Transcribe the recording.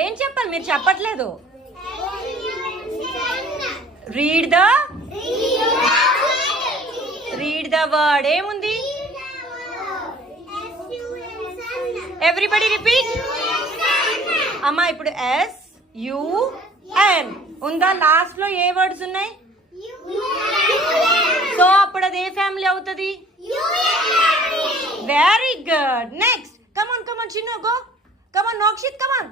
ఏం చెప్పాలి? మీరు చెప్పట్లేదు. Read the word. ఏముంది? Everybody repeat. అమ్మా ఇప్పుడు SUN ఉందా? లాస్ట్ లో ఏ వర్డ్స్ ఉన్నాయి? సో అప్పుడు అది ఏ ఫ్యామిలీ అవుతుంది? Very good. Next come on Chinnu go. Come on Nokshith కమాన్.